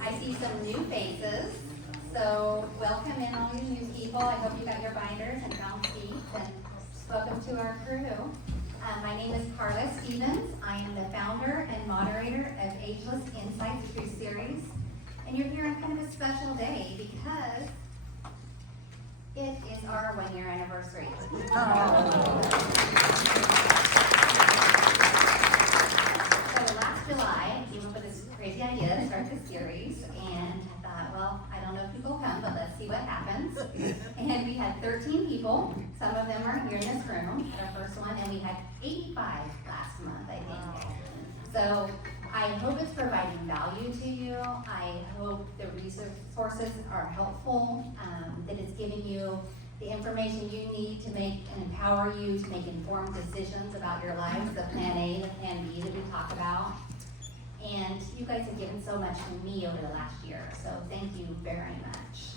I see some new faces, so welcome in all you new people. I hope you got your binders and found seats, and welcome to our crew. My name is Carla Stevens. I am the founder and moderator of Ageless Insights series, and you're here on kind of a special day because it is our 1-year anniversary. So last July, I came up with this crazy idea to start this series, and I thought, well, I don't know if people come, but let's see what happens. And we had 13 people. Some of them are here in this room at our first one, and we had 85 last month, I think. So I hope it's providing value to you. I hope the resources are helpful, that it's giving you the information you need to make and empower you to make informed decisions about your lives, the plan A, the plan B that we talk about. And you guys have given so much to me over the last year, so thank you very much.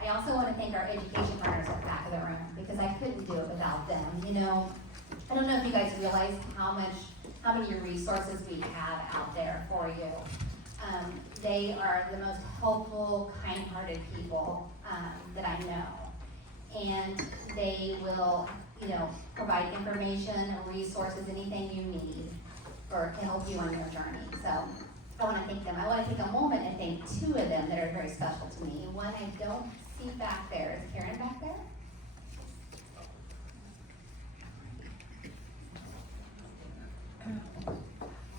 I also want to thank our education partners at the back of the room, because I couldn't do it without them. You know, I don't know if you guys realize how many resources we have out there for you. They are the most helpful, kind-hearted people that I know. And they will, provide information, resources, anything you need to help you on your journey. So I want to thank them. I want to take a moment and thank two of them that are very special to me. One I don't see back there. Is Karen back there?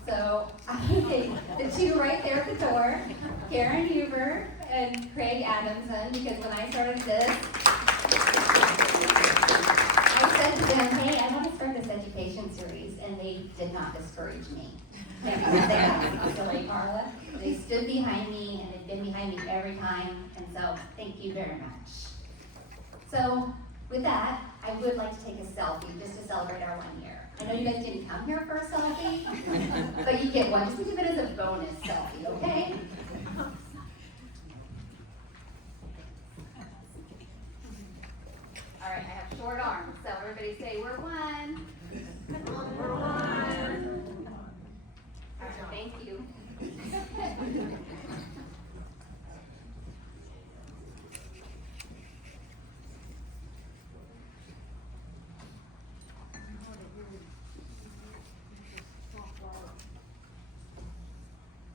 So the two right there at the door, Karen Huber and Craig Adamson, because when I started this, I said to them, hey, I want to start this education series, and they did not discourage me. Silly Carla. They stood behind me, and they've been behind me every time, and so thank you very much. So with that, I would like to take a selfie just to celebrate our 1 year. I know you guys didn't come here for a selfie, but you get one. Just think of it as a bonus selfie, okay? All right, I have short arms, so everybody say, we're one. We're one. All right, thank you.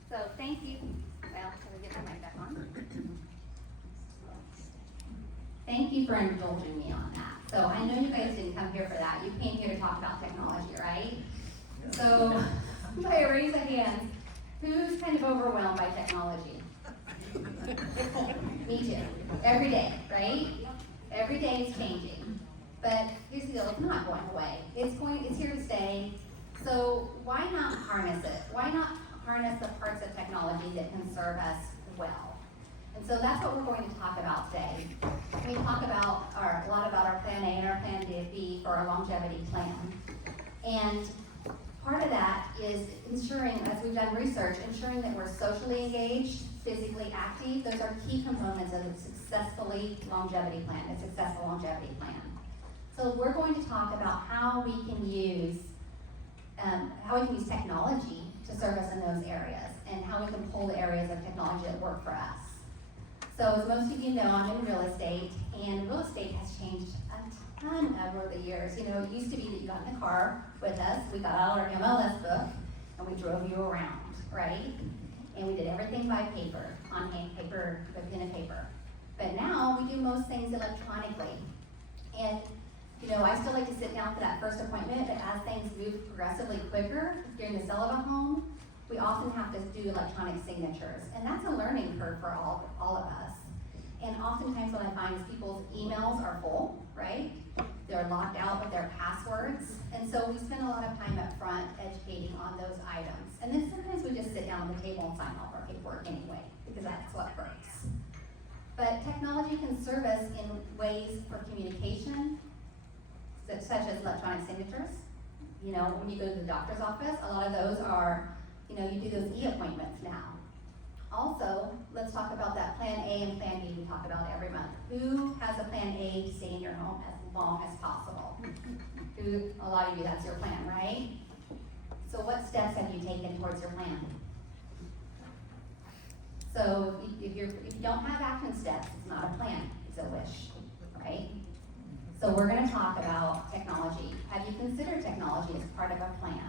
So thank you. Well, can we get my mic back on? Thank you for indulging me on that. So I know you guys didn't come here for that. You came here to talk about technology, right? So by a raise of hands, who's kind of overwhelmed by technology? Me too. Every day, right? Every day is changing. But here's the deal, it's not going away. It's here to stay. So why not harness it? Why not harness the parts of technology that can serve us well? And so that's what we're going to talk about today. We talk about a lot about our plan A and our plan B for our longevity plan. And part of that is ensuring, as we've done research, ensuring that we're socially engaged, physically active. Those are key components of a successful longevity plan. So we're going to talk about how we can use technology to serve us in those areas, and how we can pull the areas of technology that work for us. So as most of you know, I'm in real estate, and real estate has changed a ton over the years. It used to be that you got in the car with us, we got out our MLS book, and we drove you around, right? And we did everything by paper, on paper, with pen and paper. But now we do most things electronically. And I still like to sit down for that first appointment, but as things move progressively quicker during the sale of a home, we often have to do electronic signatures. And that's a learning curve for all of us. And oftentimes what I find is people's emails are full, right? They're locked out with their passwords. And so we spend a lot of time up front educating on those items. And then sometimes we just sit down on the table and sign off our paperwork anyway, because that's what works. But technology can serve us in ways for communication, such as electronic signatures. When you go to the doctor's office, a lot of those are, you do those e-appointments now. Also, let's talk about that plan A and plan B we talk about every month. Who has a plan A to stay in your home as long as possible? A lot of you, that's your plan, right? So what steps have you taken towards your plan? So So if you don't have action steps, it's not a plan, it's a wish, right? So we're gonna talk about technology. Have you considered technology as part of a plan?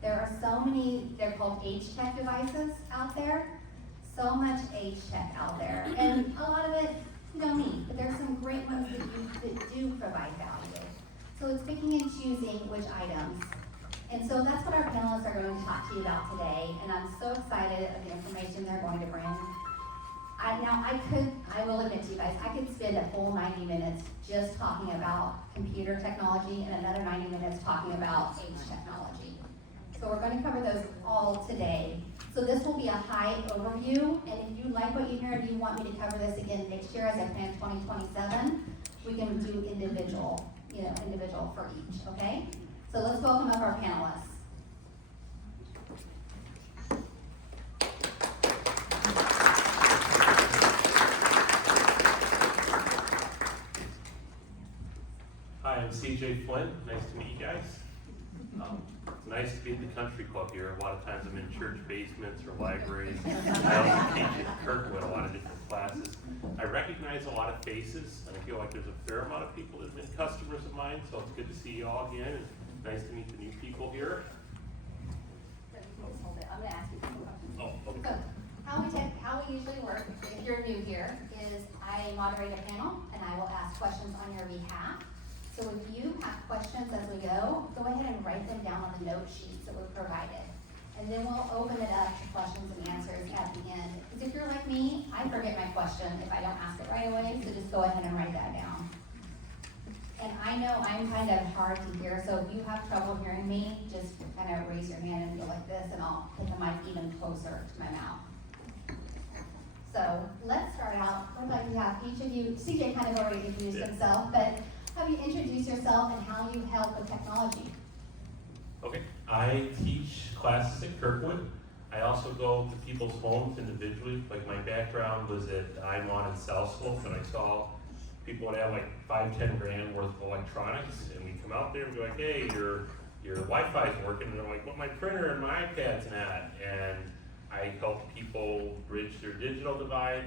There are so many, they're called age tech devices out there. So much age tech out there. And a lot of it you don't need, but there's some great ones that do provide value. So it's picking and choosing which items. And so that's what our panelists are going to talk to you about today. And I'm so excited of the information they're going to bring. I will admit to you guys, I could spend a full 90 minutes just talking about computer technology and another 90 minutes talking about age technology. So we're going to cover those all today. So this will be a high overview, and if you like what you hear and you want me to cover this again next year as I plan 2027, we can do individual for each, okay? So let's welcome up our panelists. Hi, I'm CJ Flynn. Nice to meet you guys. It's nice to be at the country club here. A lot of times I'm in church basements or libraries. I also teach at Kirkwood a lot of different classes. I recognize a lot of faces, and I feel like there's a fair amount of people that have been customers of mine, so it's good to see you all again, and nice to meet the new people here. Hold it. I'm going to ask you some questions. Oh, okay. So, how we usually work, if you're new here, is I moderate a panel, and I will ask questions on your behalf. So if you have questions as we go ahead and write them down on the note sheets that were provided. And then we'll open it up to questions and answers at the end. Because if you're like me, I forget my question if I don't ask it right away, so just go ahead and write that down. And I know I'm kind of hard to hear, so if you have trouble hearing me, just kind of raise your hand and go like this, and I'll put the mic even closer to my mouth. So let's start out. I'd like to have each of you, CJ kind of already introduced himself, but have you introduce yourself and how you help with technology? Okay, I teach classes at Kirkwood. I also go to people's homes individually. Like my background was at IMON and South Slope, and I saw people would have like 5-10 grand worth of electronics, and we come out there and be like, hey, your Wi-Fi is working, and they're like, well, my printer and my iPad's not. And I help people bridge their digital divide,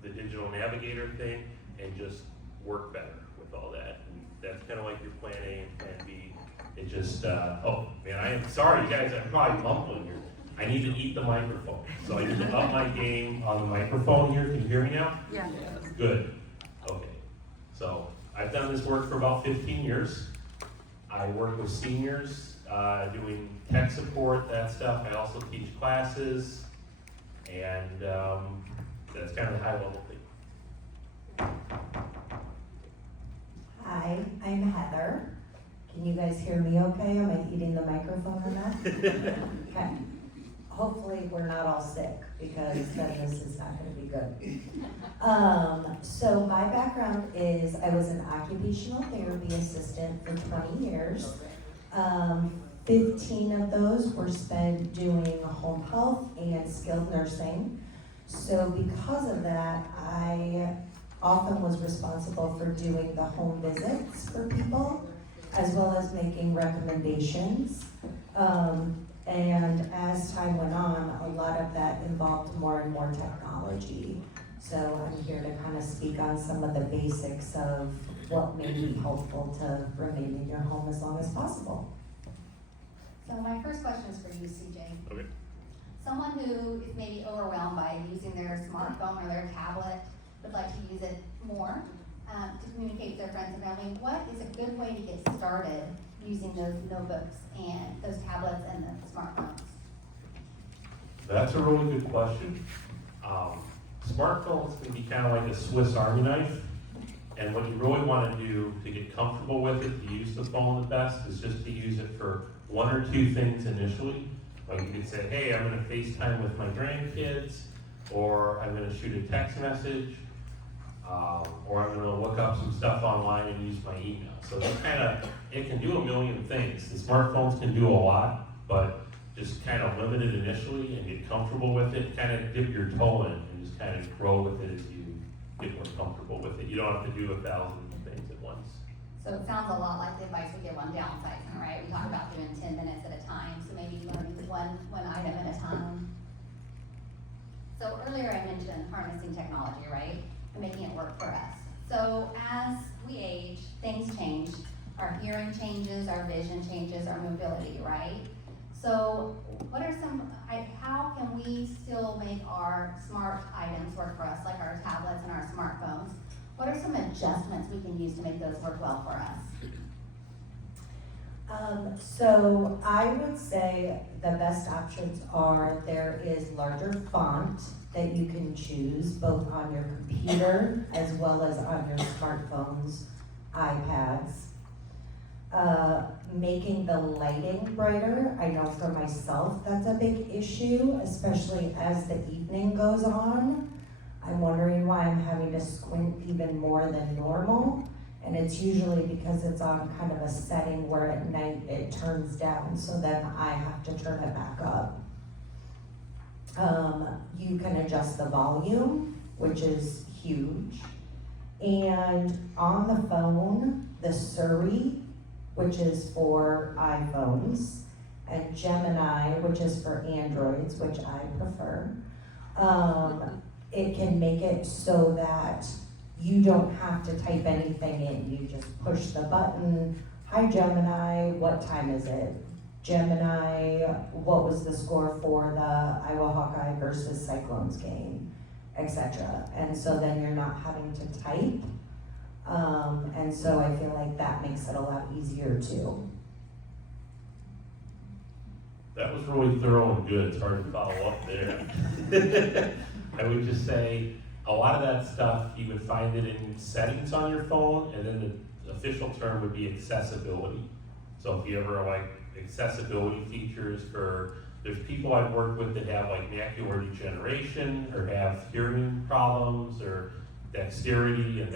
the digital navigator thing, and just work better with all that. And that's kind of like your plan A and plan B. It just, oh man, I am sorry, you guys, I'm probably mumbling here. I need to eat the microphone. So I need to up my game on the microphone here. Can you hear me now? Yeah. Good. Okay. So I've done this work for about 15 years. I work with seniors, doing tech support, that stuff. I also teach classes, and that's kind of the high level thing. Hi, I'm Heather. Can you guys hear me okay? Am I eating the microphone or not? Okay. Hopefully we're not all sick, because then this is not going to be good. So my background is I was an occupational therapy assistant for 20 years. 15 of those were spent doing home health and skilled nursing. So because of that, I often was responsible for doing the home visits for people, as well as making recommendations. And as time went on, a lot of that involved more and more technology. So I'm here to kind of speak on some of the basics of what may be helpful to remain in your home as long as possible. So my first question is for you, CJ. Okay. Someone who is maybe overwhelmed by using their smartphone or their tablet, would like to use it more to communicate with their friends and family. What is a good way to get started using those notebooks and those tablets and the smartphones? That's a really good question. Smartphones can be kind of like a Swiss Army knife, and what you really want to do to get comfortable with it, to use the phone the best, is just to use it for one or two things initially. Like you could say, hey, I'm going to FaceTime with my grandkids, or I'm going to shoot a text message, or I'm going to look up some stuff online and use my email. So it can do a million things. The smartphones can do a lot, but just kind of limit it initially and get comfortable with it. Kind of dip your toe in and just kind of grow with it as you get more comfortable with it. You don't have to do 1,000 things at once. So it sounds a lot like the advice we give on downsizing, right? We talk about doing 10 minutes at a time, so maybe you want to use one item at a time. So earlier I mentioned harnessing technology, right? And making it work for us. So as we age, things change. Our hearing changes, our vision changes, our mobility, right? So what are how can we still make our smart items work for us, like our tablets and our smartphones? What are some adjustments we can use to make those work well for us? So I would say the best options are there is larger font that you can choose both on your computer as well as on your smartphones, iPads. Making the lighting brighter, I know for myself that's a big issue, especially as the evening goes on. I'm wondering why I'm having to squint even more than normal. And it's usually because it's on kind of a setting where at night it turns down, so then I have to turn it back up. You can adjust the volume, which is huge. And on the phone, the Siri, which is for iPhones, and Gemini, which is for Androids, which I prefer. It can make it so that you don't have to type anything in. You just push the button. Hi Gemini, what time is it? Gemini, what was the score for the Iowa Hawkeye versus Cyclones game, etc. And so then you're not having to type. And so I feel like that makes it a lot easier too. That was really thorough and good. It's hard to follow up there. I would just say a lot of that stuff, you would find it in settings on your phone, and then the official term would be accessibility. So if you ever like accessibility features there's people I've worked with that have like macular degeneration or have hearing problems or dexterity and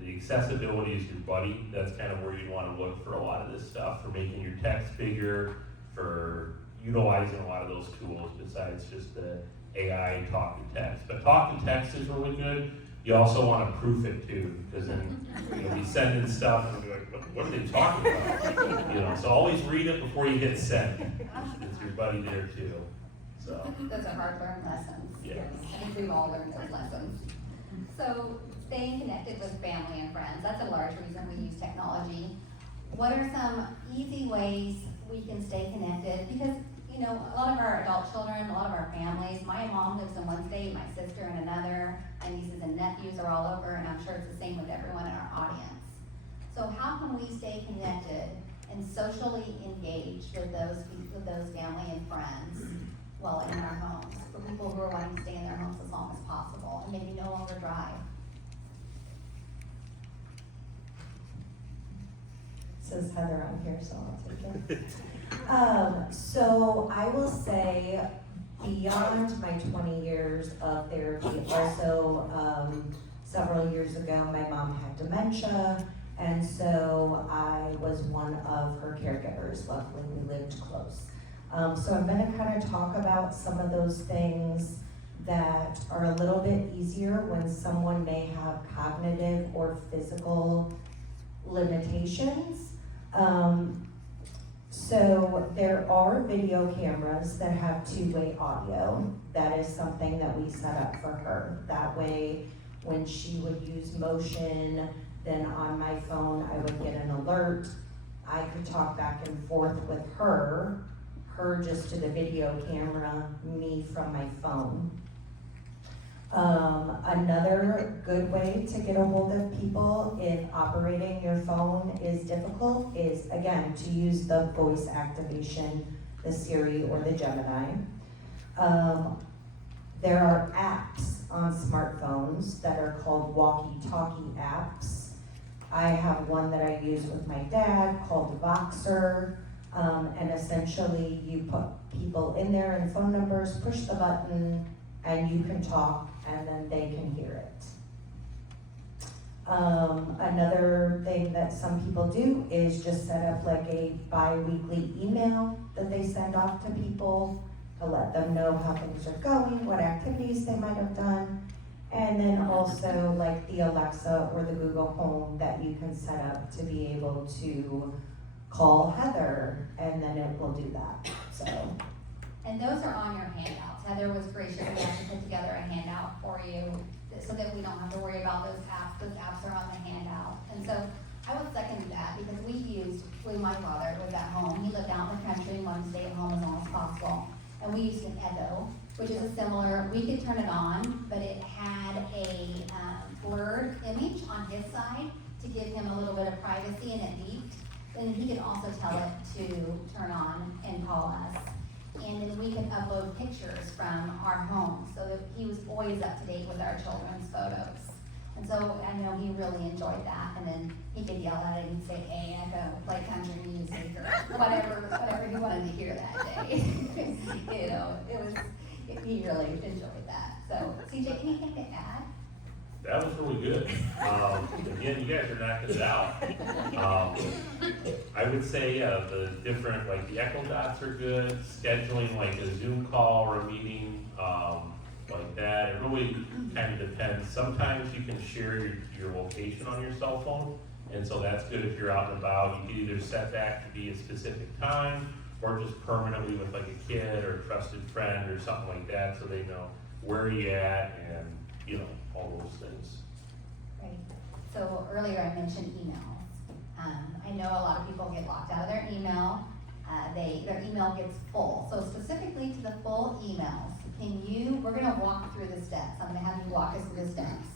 the accessibility is your buddy. That's kind of where you want to look for a lot of this stuff, for making your text bigger, for utilizing a lot of those tools besides just the AI talk to text. But talk to text is really good. You also want to proof it too, because then you'll be sending stuff and you'll be like, what are they talking about? So always read it before you hit send. It's your buddy there too. So Those are hard-learned lessons. Yes. I think we've all learned those lessons. So staying connected with family and friends, that's a large reason we use technology. What are some easy ways we can stay connected? Because, a lot of our adult children, a lot of our families, my mom lives in one state, my sister in another, my nieces and nephews are all over, and I'm sure it's the same with everyone in our audience. So how can we stay connected and socially engaged with those family and friends while in our homes, for people who are wanting to stay in their homes as long as possible and maybe no longer drive? It says Heather on here, so I'll take it. So I will say, beyond my 20 years of therapy, also several years ago, my mom had dementia, and so I was one of her caregivers. Luckily, we lived close. So I'm going to kind of talk about some of those things that are a little bit easier when someone may have cognitive or physical limitations. So there are video cameras that have two-way audio. That is something that we set up for her. That way, when she would use motion, then on my phone I would get an alert. I could talk back and forth with her just to the video camera, me from my phone. Another good way to get a hold of people if operating your phone is difficult is, again, to use the voice activation, the Siri or the Gemini. There are apps on smartphones that are called walkie-talkie apps. I have one that I use with my dad called Voxer, and essentially you put people in there and phone numbers, push the button, and you can talk, and then they can hear it. Another thing that some people do is just set up like a bi-weekly email that they send off to people to let them know how things are going, what activities they might have done, and then also like the Alexa or the Google Home that you can set up to be able to call Heather, and then it will do that. So. And those are on your handouts. Heather was gracious enough to put together a handout for you so that we don't have to worry about those apps. Those apps are on the handout. And so I would second that because when my father was at home, he lived out in the country and wanted to stay at home as long as possible. And we used an Echo, which is a similar, we could turn it on, but it had a blurred image on his side to give him a little bit of privacy, and it beeped. And he could also tell it to turn on and call us. And then we could upload pictures from our home so that he was always up to date with our children's photos. And so I know he really enjoyed that. And then he could yell at it and say, "Hey, Echo, play country music," or whatever he wanted to hear that day. You know, he really enjoyed that. So, CJ, anything to add? That was really good. Again, you guys are knocking it out. I would say, the different, like the Echo Dots are good, scheduling like a Zoom call or a meeting, like that. It really kind of depends. Sometimes you can share your location on your cell phone, and so that's good if you're out and about. You can either set that to be a specific time, or just permanently with like a kid or a trusted friend or something like that, so they know where you're at and, you know, all those things. Right. So earlier I mentioned emails. I know a lot of people get locked out of their email. Their email gets full. So specifically to the full emails, we're gonna walk through the steps. I'm gonna have you walk us through the steps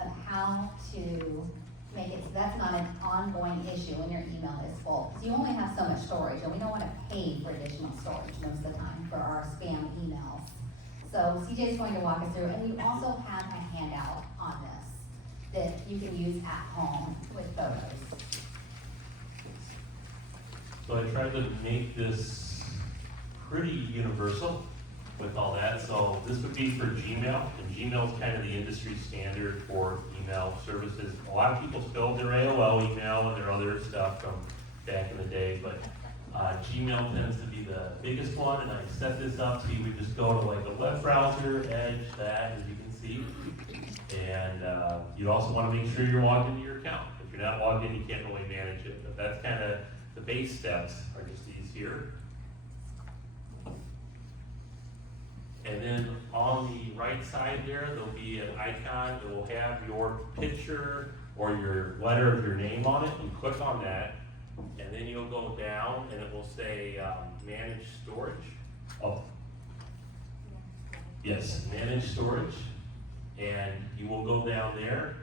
of how to make it so that's not an ongoing issue when your email is full. Because you only have so much storage, and we don't wanna pay for additional storage most of the time for our spam emails. So CJ is going to walk us through, and we also have a handout on this that you can use at home with photos. So I tried to make this pretty universal with all that. So this would be for Gmail, and Gmail is kind of the industry standard for email services. A lot of people still have their AOL email and their other stuff from back in the day, but Gmail tends to be the biggest one, and I set this up so you would just go to like a web browser, Edge, that, as you can see. And you also want to make sure you're logged into your account. If you're not logged in, you can't really manage it, but that's kind of the base steps are just these here. And then on the right side there, there'll be an icon that will have your picture or your letter of your name on it. You click on that, and then you'll go down and it will say manage storage. Oh, yes, manage storage. And you will go down there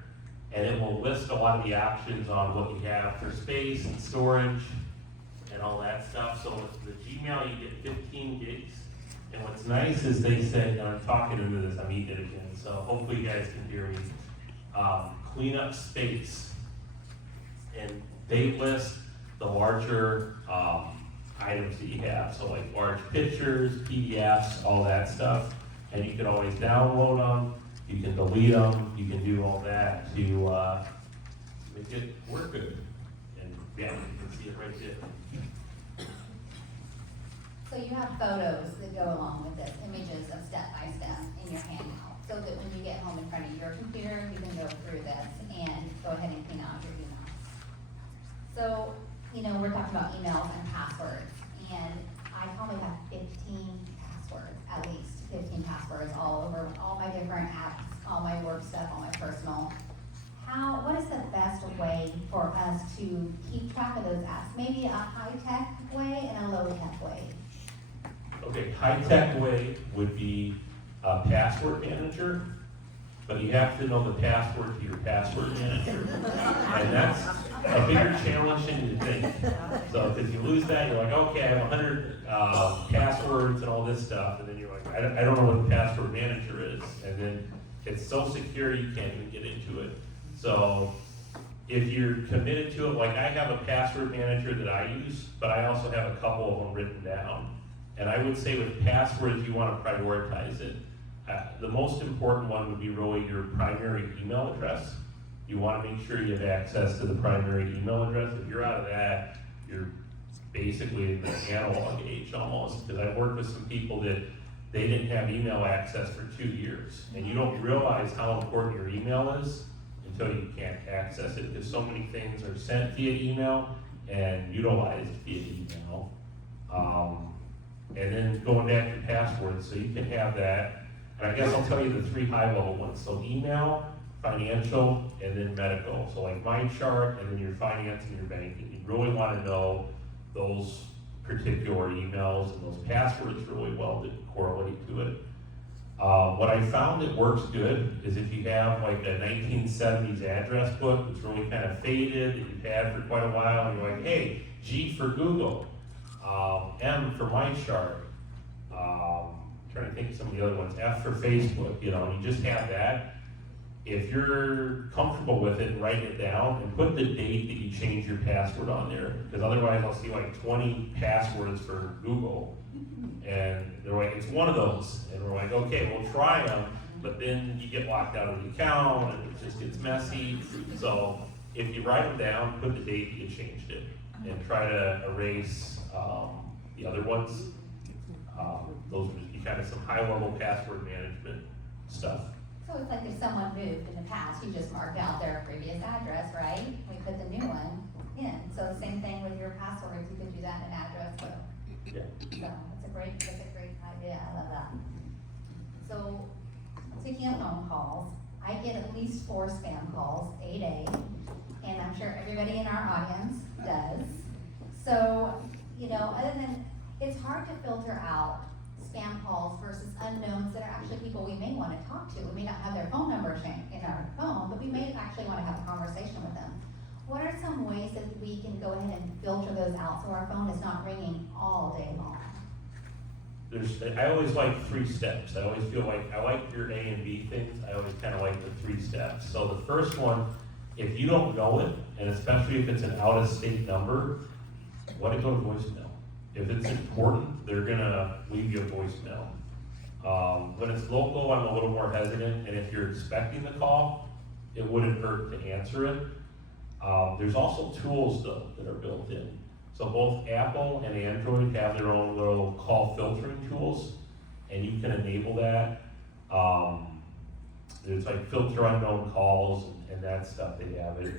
and it will list a lot of the options on what you have for space and storage and all that stuff. So with the Gmail, you get 15 gigs. And what's nice is they said, and I'm talking into this, I'm eating it again, so hopefully you guys can hear me. Clean up space. And they list the larger items that you have. So like large pictures, PDFs, all that stuff. And you can always download them, you can delete them, you can do all that to make it work good. And yeah, you can see it right there. So you have photos that go along with this, images of step by step in your handout, so that when you get home in front of your computer, you can go through this and go ahead and clean out your emails. So, you know, we're talking about emails and passwords, and I probably have 15 passwords, at least 15 passwords all over all my different apps, all my work stuff, all my personal. What is the best way for us to keep track of those apps? Maybe a high-tech way and a low-tech way. Okay, high-tech way would be a password manager, but you have to know the password to your password manager. And that's a bigger challenge than you think. So if you lose that, you're like, okay, I have 100 passwords and all this stuff, and then you're like, I don't know what the password manager is. And then it's so secure you can't even get into it. So if you're committed to it, like I have a password manager that I use, but I also have a couple of them written down. And I would say with passwords, you want to prioritize it. The most important one would be really your primary email address. You want to make sure you have access to the primary email address. If you're out of that, you're basically in the analog age almost. Because I've worked with some people that they didn't have email access for 2 years. And you don't realize how important your email is until you can't access it. Because so many things are sent via email and utilized via email. And then going back to passwords, so you can have that. And I guess I'll tell you the 3 high-level ones. So email, financial, and then medical. So like my chart, and then your finance and your banking. You really want to know those particular emails and those passwords really well to correlate to it. What I found that works good is if you have like a 1970s address book that's really kind of faded, that you've had for quite a while, and you're like, hey, G for Google, M for my chart, trying to think of some of the other ones, F for Facebook, you know, and you just have that. If you're comfortable with it, write it down and put the date that you change your password on there, because otherwise I'll see like 20 passwords for Google, and they're like, it's one of those, and we're like, okay, we'll try them, but then you get locked out of the account, and it just gets messy. So if you write them down, put the date that you changed it, and try to erase the other ones. Those would be kind of some high-level password management stuff. So it's like if someone moved in the past, you just marked out their previous address, right? We put the new one in. So the same thing with your passwords, you could do that in an address book. Yeah. So that's a great idea, I love that. So speaking of phone calls, I get at least 4 spam calls a day, and I'm sure everybody in our audience does. So, you know, other than, it's hard to filter out spam calls versus unknowns that are actually people we may want to talk to. We may not have their phone number in our phone, but we may actually want to have a conversation with them. What are some ways that we can go ahead and filter those out so our phone is not ringing all day long? I always like 3 steps. I always feel like I like your A and B things. I always kind of like the 3 steps. So the first one, if you don't know it, and especially if it's an out-of-state number, let it go to voicemail. If it's important, they're gonna leave you a voicemail. When it's local, I'm a little more hesitant, and if you're expecting the call, it wouldn't hurt to answer it. There's also tools though that are built in. So both Apple and Android have their own little call filtering tools, and you can enable that. There's like filter unknown calls and that stuff, they have it.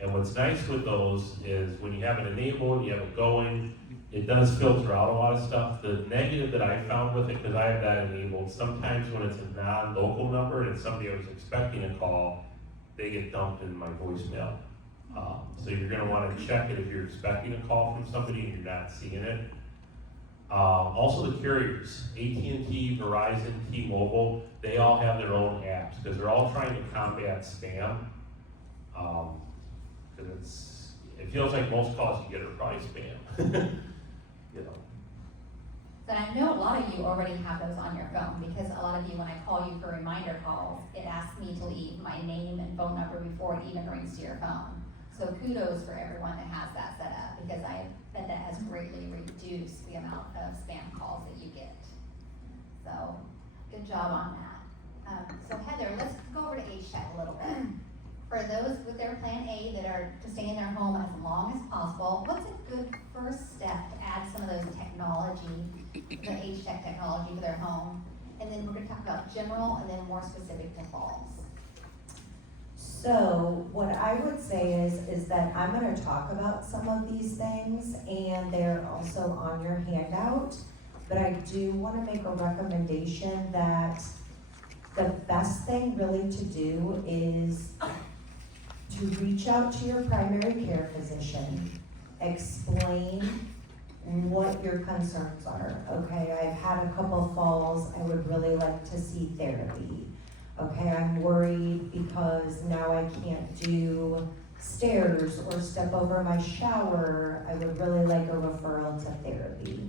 And what's nice with those is when you have it enabled, you have it going, it does filter out a lot of stuff. The negative that I found with it, because I have that enabled, sometimes when it's a non-local number and it's somebody I was expecting a call, they get dumped in my voicemail. So you're gonna wanna check it if you're expecting a call from somebody and you're not seeing it. Also the carriers, AT&T, Verizon, T-Mobile, they all have their own apps because they're all trying to combat spam. Because it feels like most calls you get are probably spam. You know. But I know a lot of you already have those on your phone because a lot of you, when I call you for reminder calls, it asks me to leave my name and phone number before it even rings to your phone. So kudos for everyone that has that set up because I bet that has greatly reduced the amount of spam calls that you get. So good job on that. So Heather, let's go over to H-Check a little bit. For those with their plan A that are to stay in their home as long as possible, what's a good first step to add some of those technology, the H-Check technology to their home? And then we're gonna talk about general and then more specific to falls. So what I would say is that I'm gonna talk about some of these things and they're also on your handout, but I do wanna make a recommendation that the best thing really to do is to reach out to your primary care physician, explain what your concerns are. Okay, I've had a couple falls, I would really like to see therapy. Okay, I'm worried because now I can't do stairs or step over my shower. I would really like a referral to therapy.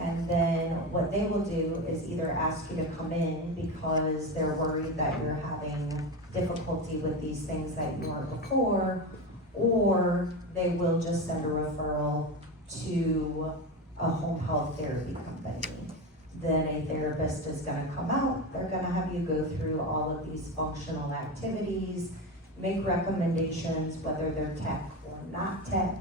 And then what they will do is either ask you to come in because they're worried that you're having difficulty with these things that you weren't before, or they will just send a referral to a home health therapy company. Then a therapist is gonna come out, they're gonna have you go through all of these functional activities, make recommendations, whether they're tech or not tech,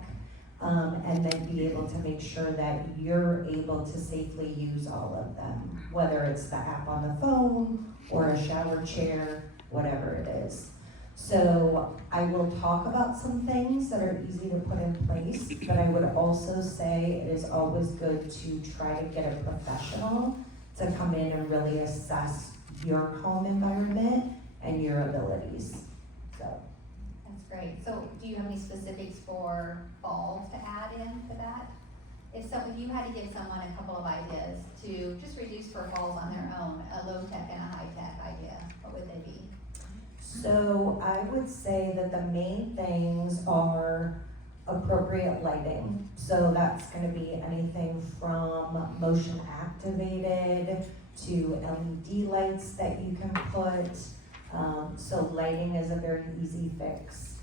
and then be able to make sure that you're able to safely use all of them, whether it's the app on the phone or a shower chair, whatever it is. So I will talk about some things that are easy to put in place, but I would also say it is always good to try to get a professional to come in and really assess your home environment and your abilities, so. That's great. So do you have any specifics for falls to add into that? If you had to give someone a couple of ideas to just reduce for falls on their own, a low tech and a high tech idea, what would they be? So I would say that the main things are appropriate lighting. So that's gonna be anything from motion activated to LED lights that you can put. So lighting is a very easy fix.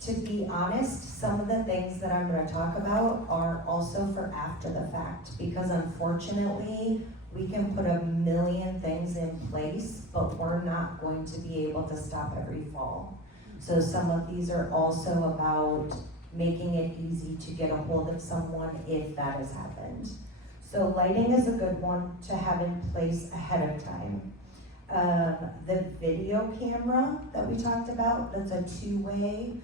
To be honest, some of the things that I'm gonna talk about are also for after the fact, because unfortunately, we can put a million things in place, but we're not going to be able to stop every fall. So some of these are also about making it easy to get a hold of someone if that has happened. So lighting is a good one to have in place ahead of time. The video camera that we talked about, that's a two-way,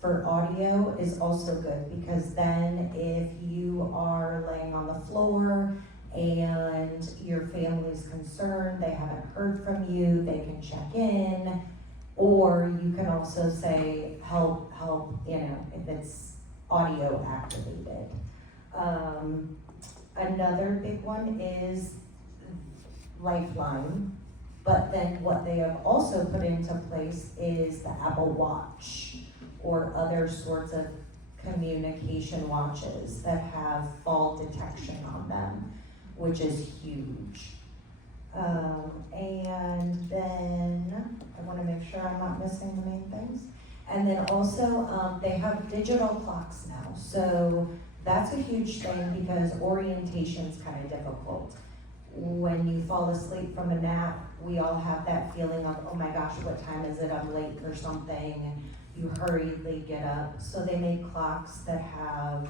for audio is also good, because then if you are laying on the floor and your family's concerned, they haven't heard from you, they can check in, or you can also say, help, if it's audio activated. Another big one is Lifeline, but then what they have also put into place is the Apple Watch or other sorts of communication watches that have fall detection on them, which is huge. And then, I wanna make sure I'm not missing the main things. And then also, they have digital clocks now, so that's a huge thing because orientation's kinda difficult. When you fall asleep from a nap, we all have that feeling of, oh my gosh, what time is it, I'm late for something, and you hurriedly get up. So they make clocks that have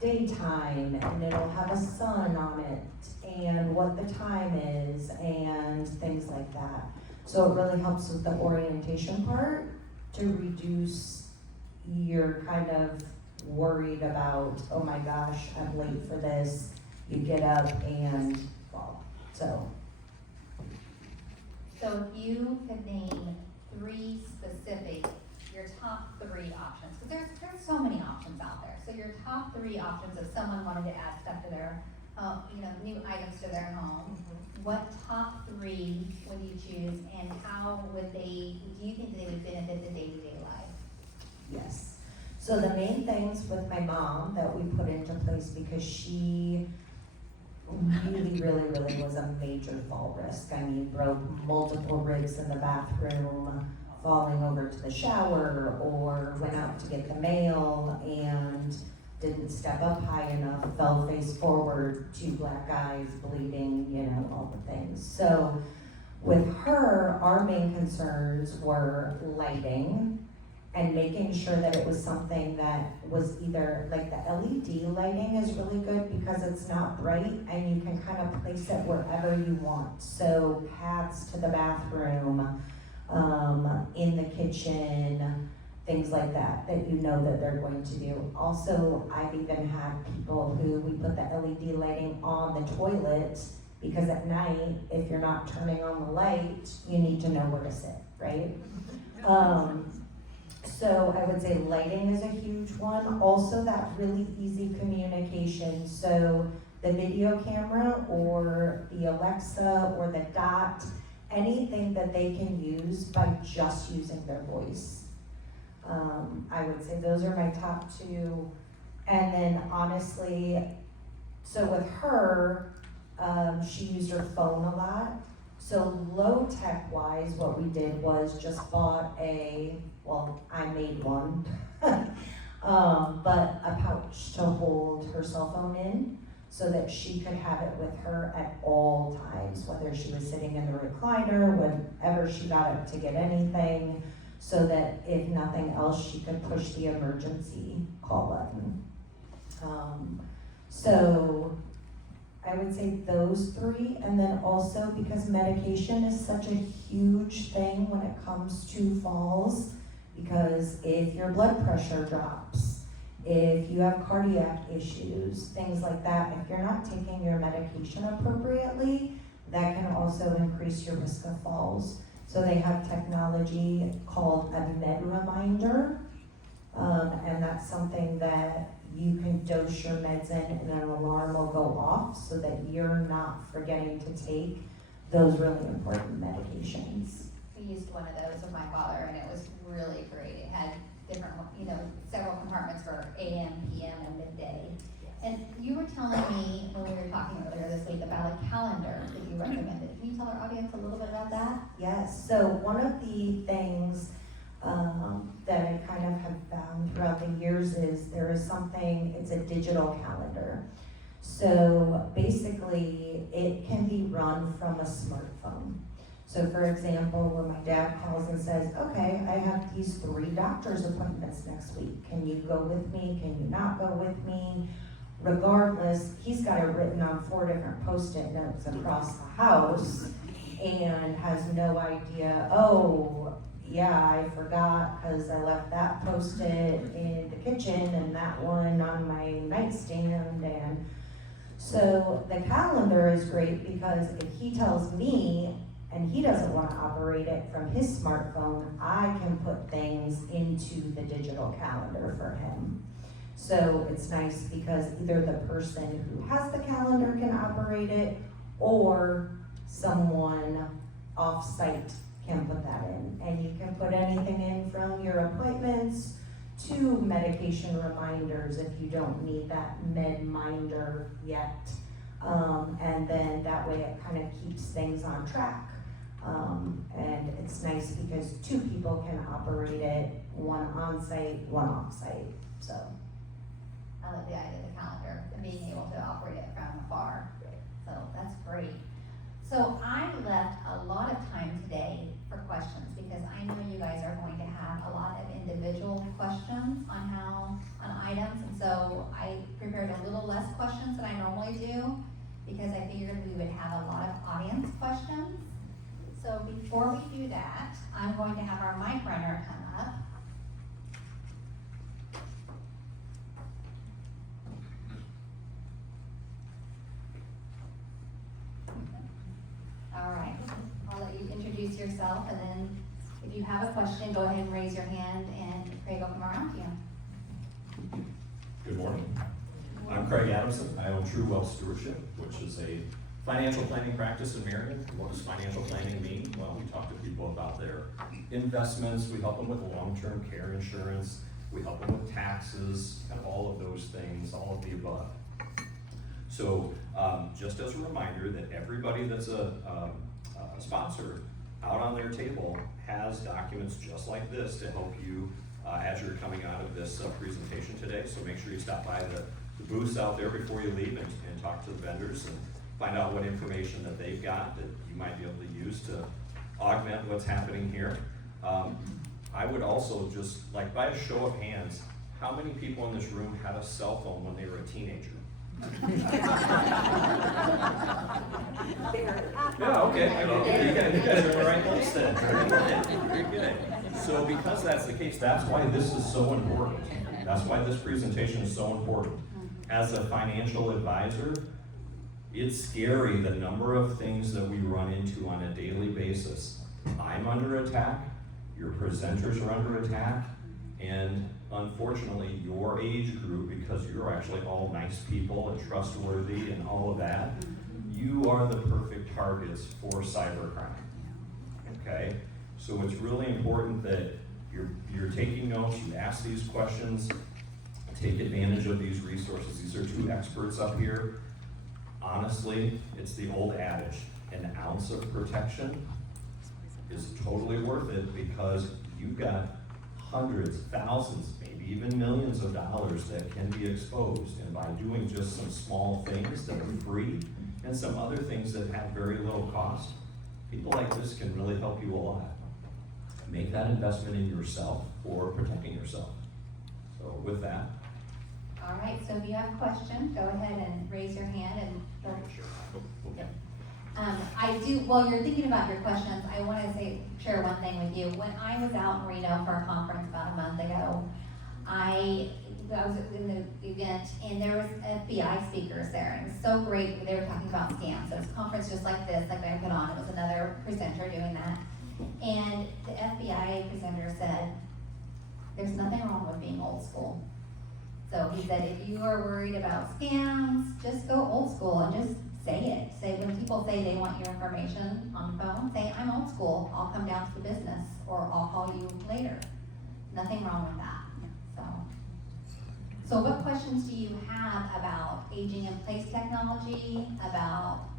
daytime, and it'll have a sun on it, and what the time is, and things like that. So it really helps with the orientation part to reduce your kind of worried about, oh my gosh, I'm late for this. You get up and fall, so. So if you could name three specific, your top three options, because there's so many options out there. So your top three options if someone wanted to add stuff to their, new items to their home, what top three would you choose, and how would do you think they would benefit the day-to-day life? Yes. So the main things with my mom that we put into place, because she really was a major fall risk. I mean, broke multiple ribs in the bathroom, falling over to the shower, or went out to get the mail and didn't step up high enough, fell face forward, 2 black eyes, bleeding, all the things. So with her, our main concerns were lighting and making sure that it was something that was either, like the LED lighting is really good because it's not bright and you can kind of place it wherever you want. So paths to the bathroom, in the kitchen, things like that you know that they're going to do. Also, I've even had people who we put the LED lighting on the toilet because at night, if you're not turning on the light, you need to know where to sit, right? So I would say lighting is a huge one. Also that really easy communication. So the video camera or the Alexa or the Dot, anything that they can use by just using their voice. I would say those are my top two. And then honestly, so with her, she used her phone a lot. So low tech wise, what we did was just bought I made one, but a pouch to hold her cell phone in so that she could have it with her at all times, whether she was sitting in the recliner, whenever she got up to get anything, so that if nothing else, she could push the emergency call button. So I would say those three, and then also because medication is such a huge thing when it comes to falls, because if your blood pressure drops, if you have cardiac issues, things like that, if you're not taking your medication appropriately, that can also increase your risk of falls. So they have technology called a med reminder, and that's something that you can dose your meds in and an alarm will go off so that you're not forgetting to take those really important medications. We used one of those with my father, and it was really great. It had different, several compartments for AM, PM, and midday. And you were telling me when we were talking earlier this week about a calendar that you recommended. Can you tell our audience a little bit about that? Yes, so one of the things that I kind of have found throughout the years is there is something, it's a digital calendar. So basically, it can be run from a smartphone. So for example, when my dad calls and says, okay, I have these 3 doctor's appointments next week. Can you go with me? Can you not go with me? Regardless, he's got it written on 4 different Post-it notes across the house and has no idea, oh, yeah, I forgot because I left that Post-it in the kitchen and that one on my nightstand. And so the calendar is great because if he tells me and he doesn't want to operate it from his smartphone, I can put things into the digital calendar for him. So it's nice because either the person who has the calendar can operate it or someone off-site can put that in. And you can put anything in from your appointments to medication reminders if you don't need that med minder yet. And then that way it kind of keeps things on track. And it's nice because 2 people can operate it, one on-site, one off-site, so. I love the idea of the calendar and being able to operate it from afar. So that's great. So I left a lot of time today for questions because I know you guys are going to have a lot of individual questions on items. And so I prepared a little less questions than I normally do because I figured we would have a lot of audience questions. So before we do that, I'm going to have our mic runner come up. All right, I'll let you introduce yourself, and then if you have a question, go ahead and raise your hand, and Craig will come around to you. Good morning. I'm Craig Adamson. I own True Wealth Stewardship, which is a financial planning practice in Marion. What does financial planning mean? Well, we talk to people about their investments. We help them with long-term care insurance. We help them with taxes, and all of those things, all of the above. So just as a reminder that everybody that's a sponsor out on their table has documents just like this to help you as you're coming out of this presentation today. So make sure you stop by the booths out there before you leave and talk to the vendors and find out what information that they've got that you might be able to use to augment what's happening here. I would also just, like by a show of hands, how many people in this room had a cell phone when they were a teenager? Yeah, okay. You guys are in the right place then. Very good. So because that's the case, that's why this is so important. That's why this presentation is so important. As a financial advisor, it's scary the number of things that we run into on a daily basis. I'm under attack, your presenters are under attack, and unfortunately your age group, because you're actually all nice people and trustworthy and all of that, you are the perfect targets for cybercrime. Okay? So it's really important that you're taking notes, you ask these questions, take advantage of these resources. These are 2 experts up here. Honestly, it's the old adage, an ounce of protection is totally worth it because you've got hundreds, thousands, maybe even millions of dollars that can be exposed. And by doing just some small things that are free and some other things that have very little cost, people like this can really help you a lot. Make that investment in yourself or protecting yourself. So with that. All right, so if you have a question, go ahead and raise your hand and. While you're thinking about your questions, I want to share one thing with you. When I was out in Reno for a conference about a month ago, I was in the event and there was FBI speakers there, and it was so great. They were talking about scams. So it was a conference just like this, like I put on. It was another presenter doing that. And the FBI presenter said, there's nothing wrong with being old school. So he said, if you are worried about scams, just go old school and just say it. Say, when people say they want your information on the phone, say, I'm old school, I'll come down to the business, or I'll call you later. Nothing wrong with that, So what questions do you have about aging in place technology, about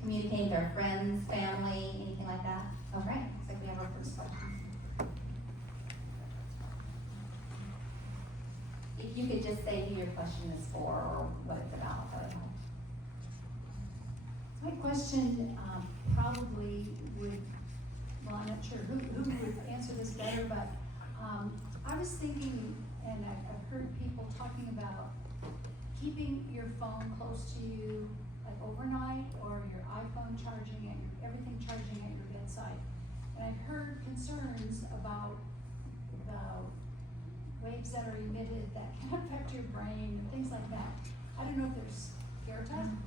communicating with our friends, family, anything like that? Okay, looks like we have our first question. If you could just say who your question is for or what it's about, that would help. My question probably would, well, I'm not sure who would answer this better, but I was thinking, and I've heard people talking about keeping your phone close to you, like overnight, or your iPhone charging and everything charging at your bedside. And I've heard concerns about the waves that are emitted that can affect your brain and things like that. I don't know if there's scare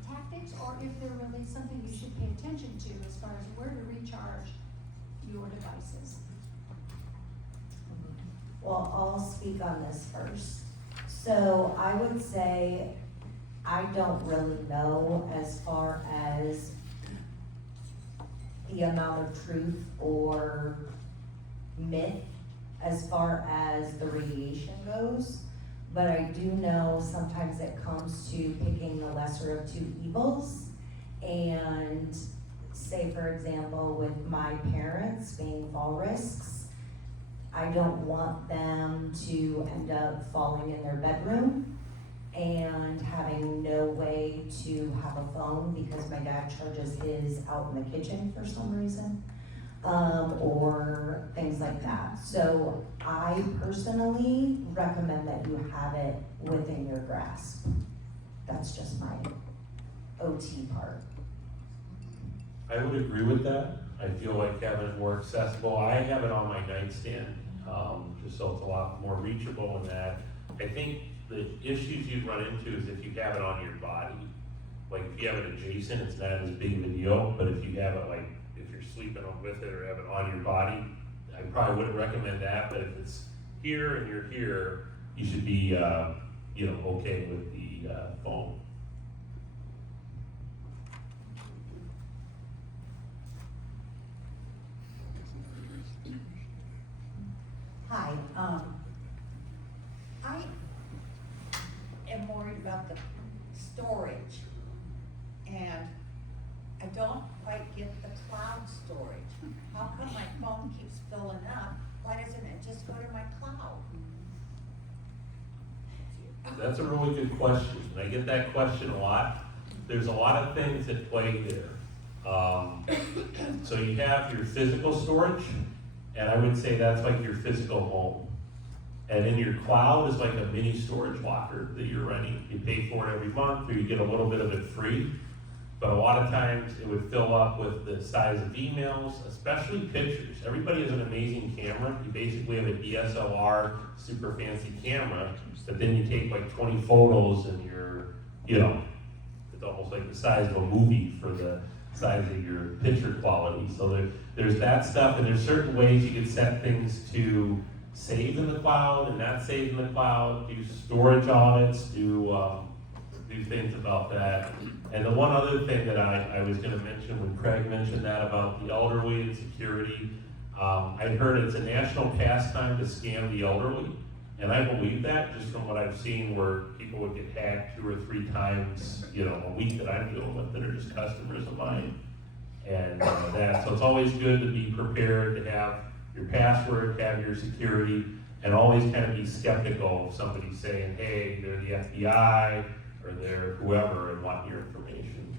tactics or if they're really something you should pay attention to as far as where to recharge your devices. Well, I'll speak on this first. So I would say I don't really know as far as the amount of truth or myth as far as the radiation goes, but I do know sometimes it comes to picking the lesser of two evils. And say, for example, with my parents being fall risks, I don't want them to end up falling in their bedroom and having no way to have a phone because my dad charges his out in the kitchen for some reason, or things like that. So I personally recommend that you have it within your grasp. That's just my OT part. I would agree with that. I feel like having it more accessible. I have it on my nightstand, just so it's a lot more reachable in that. I think the issues you'd run into is if you have it on your body. Like if you have it adjacent, it's not as big of a deal, but if you have it like, if you're sleeping with it or have it on your body, I probably wouldn't recommend that, but if it's here and you're here, you should be, okay with the phone. Hi, I am worried about the storage, and I don't quite get the cloud storage. How come my phone keeps filling up? Why doesn't it just go to my cloud? That's a really good question, and I get that question a lot. There's a lot of things at play here. So you have your physical storage, and I would say that's like your physical home. And then your cloud is like a mini storage locker that you're renting. You pay for it every month, or you get a little bit of it free. But a lot of times it would fill up with the size of emails, especially pictures. Everybody has an amazing camera. You basically have a DSLR, super fancy camera, but then you take like 20 photos and you're, it's almost like the size of a movie for the size of your picture quality. So there's that stuff, and there's certain ways you can set things to save in the cloud and not save in the cloud, do storage audits, do things about that. And the one other thing that I was gonna mention when Craig mentioned that about the elderly and security, I heard it's a national pastime to scam the elderly. And I believe that just from what I've seen where people would get hacked 2 or 3 times, a week that I'm dealing with that are just customers of mine. And so it's always good to be prepared to have your password, have your security, and always kind of be skeptical of somebody saying, hey, they're the FBI, or they're whoever and want your information.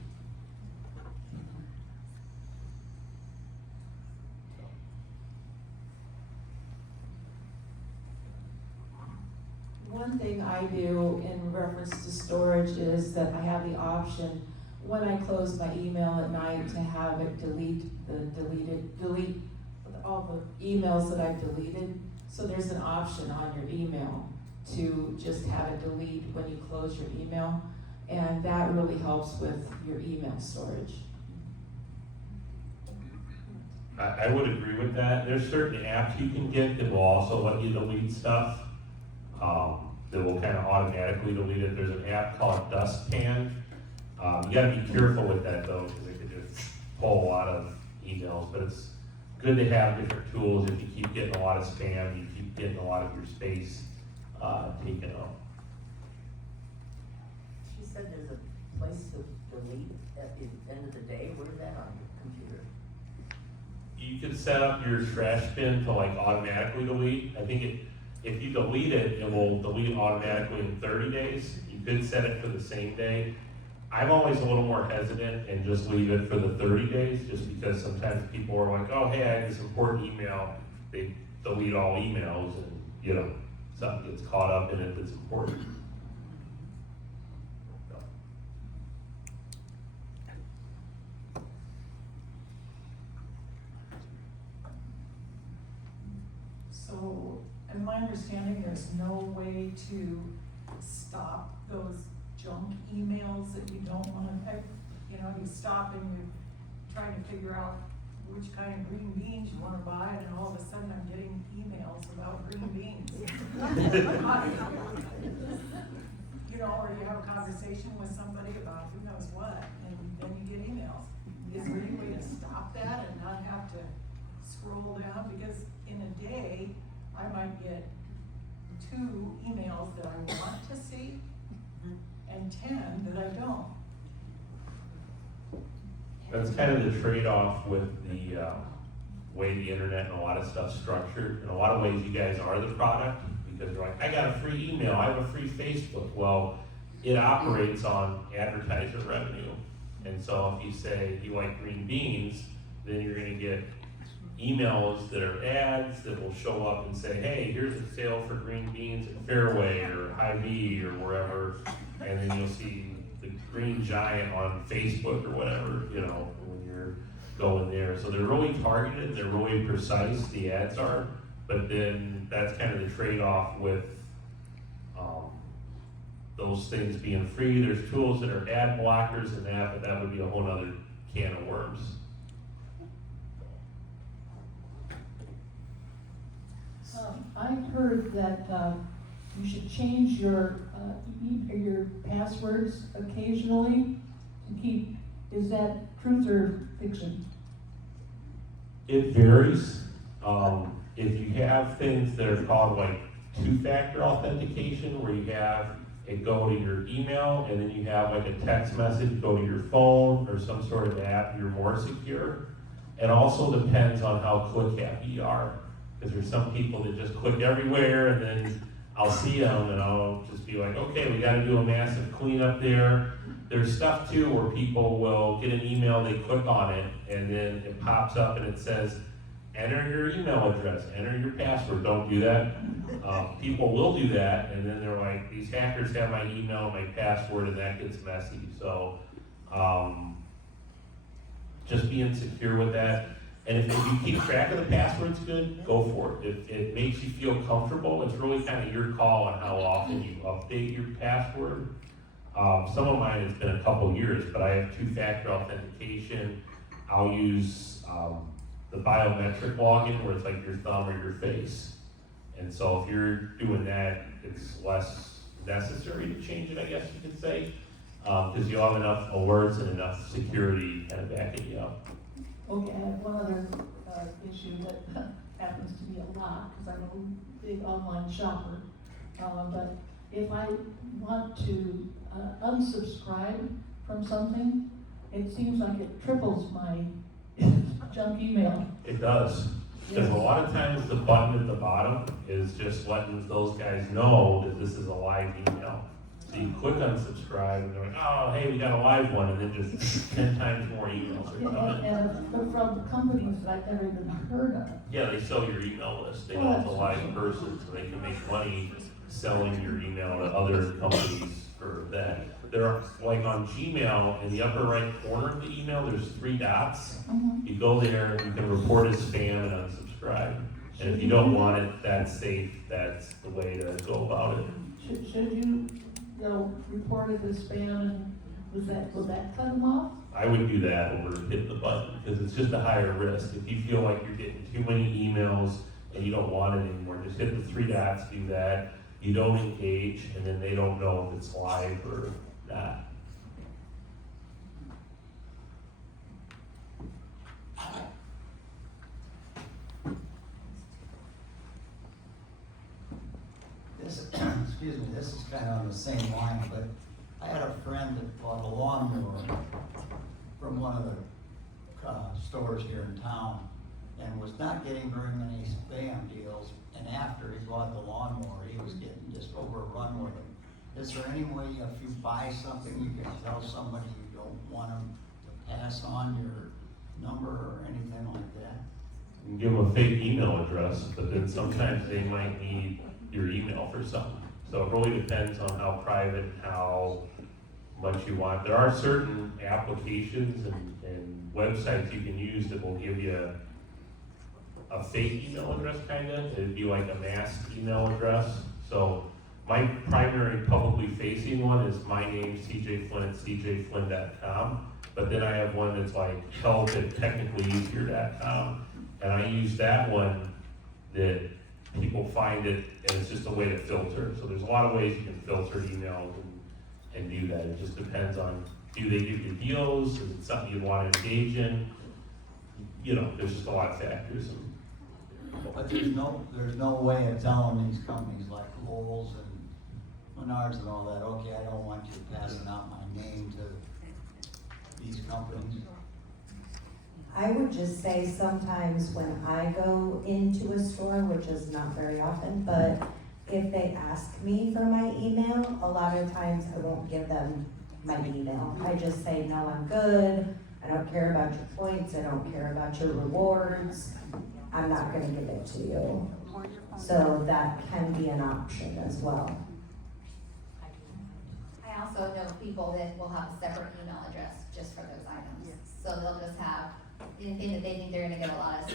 One thing I do in reference to storage is that I have the option, when I close my email at night, to have it delete all the emails that I've deleted. So there's an option on your email to just have it delete when you close your email. And that really helps with your email storage. I would agree with that. There's certain apps you can get that will also let you delete stuff. That will kind of automatically delete it. There's an app called Dustpan. You gotta be careful with that though, because it could just pull a lot of emails, but it's good to have different tools if you keep getting a lot of spam, you keep getting a lot of your space taken up. She said there's a place to delete at the end of the day. Where's that on your computer? You can set up your trash bin to like automatically delete. I think if you delete it, it will delete automatically in 30 days. You could set it for the same day. I'm always a little more hesitant and just leave it for the 30 days, just because sometimes people are like, oh, hey, I had this important email. They delete all emails and, you know, something gets caught up in it that's important. So, in my understanding, there's no way to stop those junk emails that you don't wanna, you know, you stop and you're trying to figure out which kind of green beans you wanna buy, and all of a sudden I'm getting emails about green beans. You know, or you have a conversation with somebody about who knows what, and then you get emails. Is there any way to stop that and not have to scroll down? Because in a day, I might get 2 emails that I want to see and 10 that I don't. That's kind of the trade-off with the way the internet and a lot of stuff's structured. In a lot of ways, you guys are the product, because you're like, I got a free email, I have a free Facebook. Well, it operates on advertiser revenue. And so if you say you like green beans, then you're gonna get emails that are ads that will show up and say, hey, here's a sale for green beans at Fairway or Hy-Vee or wherever, and then you'll see the Green Giant on Facebook or whatever, you know, when you're going there. So they're really targeted, they're really precise, the ads are, but then that's kind of the trade-off with those things being free. There's tools that are ad blockers and that, but that would be a whole other can of worms. I've heard that you should change your passwords occasionally to keep, is that truth or fiction? It varies. If you have things that are called like 2-factor authentication, where you have it go to your email and then you have like a text message go to your phone or some sort of app, you're more secure. It also depends on how click-happy you are. Because there's some people that just click everywhere, and then I'll see them and I'll just be like, okay, we gotta do a massive cleanup there. There's stuff too where people will get an email, they click on it, and then it pops up and it says, enter your email address, enter your password. Don't do that. People will do that, and then they're like, these hackers have my email, my password, and that gets messy. So just being secure with that. And if you keep track of the passwords good, go for it. If it makes you feel comfortable, it's really kind of your call on how often you update your password. Some of mine has been a couple years, but I have 2-factor authentication. I'll use the biometric login where it's like your thumb or your face. And so if you're doing that, it's less necessary to change it, I guess you could say, because you have enough alerts and enough security kind of backing you up. Okay, I have one other issue that happens to me a lot, because I'm a big online shopper. But if I want to unsubscribe from something, it seems like it triples my junk email. It does. Because a lot of times the button at the bottom is just letting those guys know that this is a live email. So you click unsubscribe and they're like, oh, hey, we got a live one, and then just 10 times more emails are coming. And from companies that I've never even heard of. Yeah, they sell your email list. They know it's a live person, so they can make money selling your email to other companies for that. There are, like on Gmail, in the upper right corner of the email, there's 3 dots. You go there, you can report as spam and unsubscribe. And if you don't want it, that's safe, that's the way to go about it. Should you, report it as spam and would that cut them off? I would do that or hit the button, because it's just a higher risk. If you feel like you're getting too many emails and you don't want it anymore, just hit the 3 dots, do that. You don't engage, and then they don't know if it's live or not. This, excuse me, this is kind of on the same line, but I had a friend that bought a lawnmower from one of the stores here in town and was not getting very many spam deals. And after he bought the lawnmower, he was getting just overrun with them. Is there any way, if you buy something, you can tell somebody you don't want them to pass on your number or anything like that? You can give them a fake email address, but then sometimes they might need your email for something. So it really depends on how private, how much you want. There are certain applications and websites you can use that will give you a fake email address, kinda. It'd be like a masked email address. So my primary publicly facing one is my name, CJ Flynn at cjflynn.com. But then I have one that's like help@technicallyeasier.com. And I use that one that people find it, and it's just a way to filter. So there's a lot of ways you can filter emails and do that. It just depends on, do they give you deals? Is it something you want to engage in? You know, there's just a lot of factors. But there's no way of telling these companies like Kohl's and Menards and all that, okay, I don't want you passing out my name to these companies. I would just say sometimes when I go into a store, which is not very often, but if they ask me for my email, a lot of times I won't give them my email. I just say, no, I'm good. I don't care about your points. I don't care about your rewards. I'm not gonna give it to you. So that can be an option as well. I also know people that will have a separate email address just for those items. So they'll just have anything that they think they're gonna get a lot of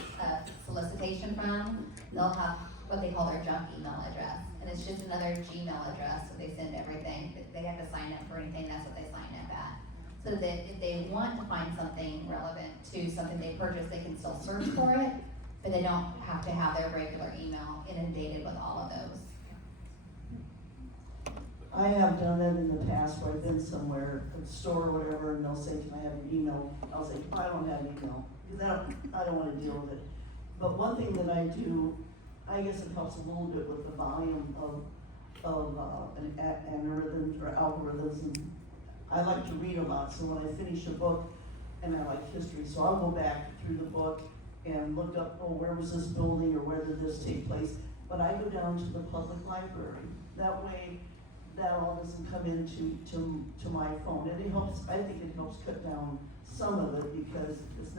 solicitation from, they'll have what they call their junk email address. And it's just another Gmail address, so they send everything, they have to sign up for anything, that's what they sign up at. So that if they want to find something relevant to something they purchased, they can still search for it, but they don't have to have their regular email inundated with all of those. I have done it in the past where I've been somewhere, a store or whatever, and they'll say, can I have your email? I'll say, I don't have email, because I don't wanna deal with it. But one thing that I do, I guess it helps a little bit with the volume of algorithms or algorithms, and I like to read a lot, so when I finish a book, and I like history, so I'll go back through the book and look up, oh, where was this building, or where did this take place? But I go down to the public library, that way, that all doesn't come into my phone, and it helps, I think it helps cut down some of it, because it's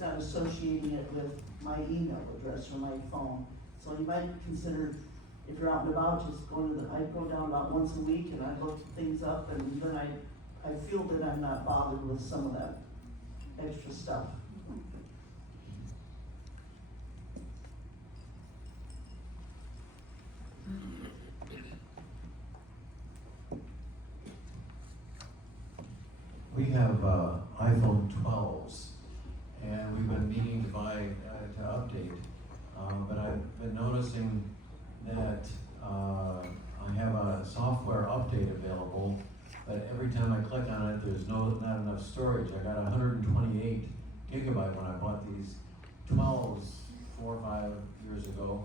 not associating it with my email address or my phone. So you might consider, if you're out and about, just I go down about once a week and I look things up, and then I feel that I'm not bothered with some of that extra stuff. We have iPhone 12s, and we've been meaning to update, but I've been noticing that I have a software update available, but every time I click on it, there's not enough storage. I got 128 gigabyte when I bought these 12s 4 or 5 years ago,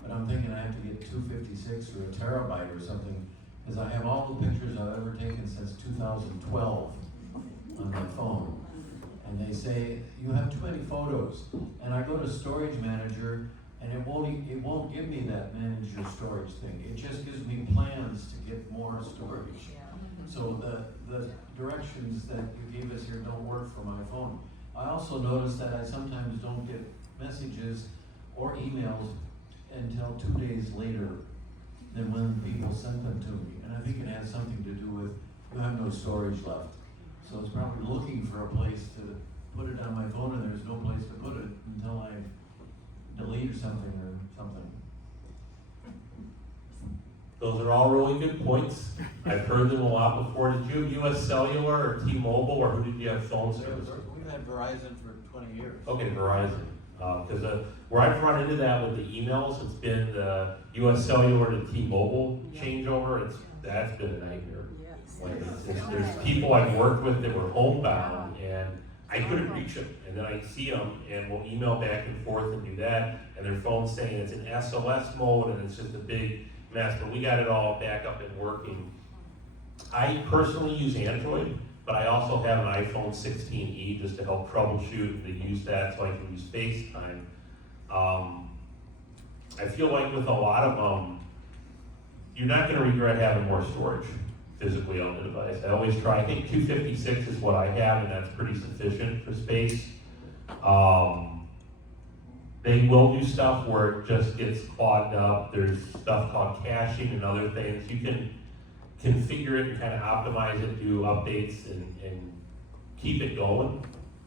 but I'm thinking I have to get 256 or a terabyte or something, because I have all the pictures I've ever taken since 2012 on my phone. And they say, you have too many photos. And I go to Storage Manager, and it won't give me that manage your storage thing. It just gives me plans to get more storage. So the directions that you gave us here don't work for my phone. I also notice that I sometimes don't get messages or emails until 2 days later than when people sent them to me. And I think it has something to do with, you have no storage left. So it's probably looking for a place to put it on my phone, and there's no place to put it until I delete something or something. Those are all really good points. I've heard them a lot before. Did you have US Cellular or T-Mobile, or who did you have phone service? We've had Verizon for 20 years. Okay, Verizon. Because where I've run into that with the emails, it's been the US Cellular to T-Mobile changeover. That's been a nightmare. Like there's people I've worked with that were homebound, and I couldn't reach them. And then I see them, and we'll email back and forth and do that, and their phone's saying it's in SOS mode, and it's just a big mess. But we got it all back up and working. I personally use Android, but I also have an iPhone 16e just to help troubleshoot and to use that so I can use FaceTime. I feel like with a lot of them, you're not going to regret having more storage physically on the device. I always try. I think 256 is what I have, and that's pretty sufficient for space. They will do stuff where it just gets clogged up. There's stuff called caching and other things. You can configure it and kind of optimize it, do updates, and keep it going.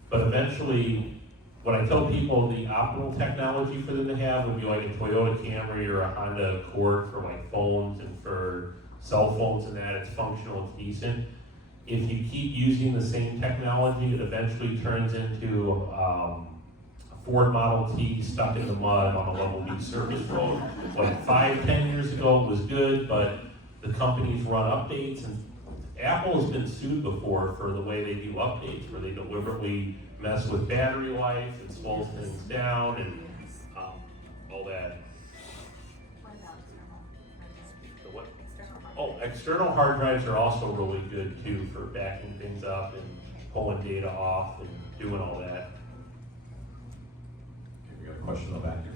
But eventually, what I tell people, the optimal technology for them to have would be like a Toyota Camry or a Honda Accord for like phones and for cell phones and that. It's functional, it's decent. If you keep using the same technology, it eventually turns into a Ford Model T stuck in the mud on a level B service road. Like 5-10 years ago, it was good, but the companies run updates, and Apple has been sued before for the way they do updates, where they deliberately mess with battery life and slow things down and all that. The what? Oh, external hard drives are also really good too for backing things up and pulling data off and doing all that. Okay, we got a question in the back here.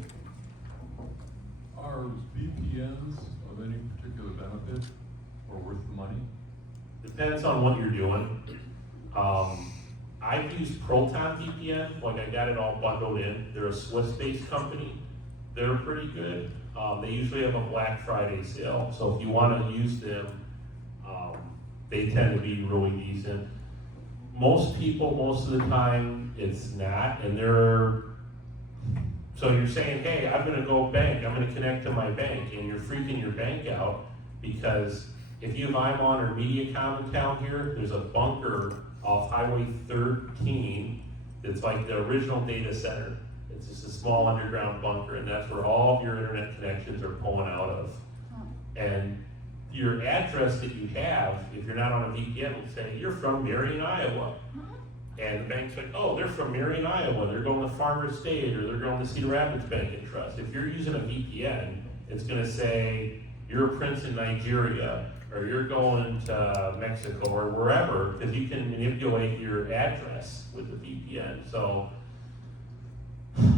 Are VPNs of any particular benefit or worth the money? Depends on what you're doing. I've used Proton VPN, like I got it all bundled in. They're a Swiss-based company. They're pretty good. They usually have a Black Friday sale, so if you want to use them, they tend to be really decent. Most people, most of the time, it's not, and so you're saying, hey, I'm gonna go bank, I'm gonna connect to my bank, and you're freaking your bank out, because if you have IMON or Mediacom in town here, there's a bunker off Highway 13 that's like the original data center. It's just a small underground bunker, and that's where all of your internet connections are pulling out of. And your address that you have, if you're not on a VPN, will say, you're from Marion, Iowa. And the bank's like, oh, they're from Marion, Iowa. They're going to Farmers State, or they're going to Cedar Rapids Bank and Trust. If you're using a VPN, it's gonna say, you're a prince in Nigeria, or you're going to Mexico, or wherever, because you can manipulate your address with the VPN. So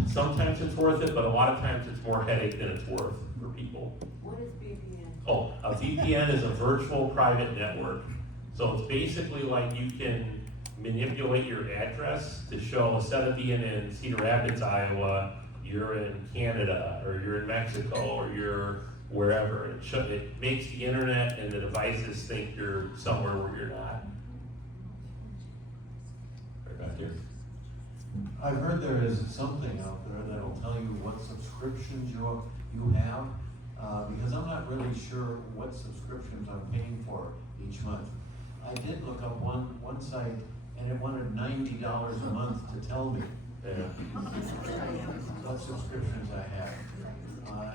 sometimes it's worth it, but a lot of times it's more headache than it's worth for people. What is VPN? Oh, a VPN is a virtual private network. So it's basically like you can manipulate your address to show, instead of being in Cedar Rapids, Iowa, you're in Canada, or you're in Mexico, or you're wherever. It makes the internet and the devices think you're somewhere where you're not. Right back here. I've heard there is something out there that'll tell you what subscriptions you have, because I'm not really sure what subscriptions I'm paying for each month. I did look up one site, and it wanted $90 a month to tell me what subscriptions I have.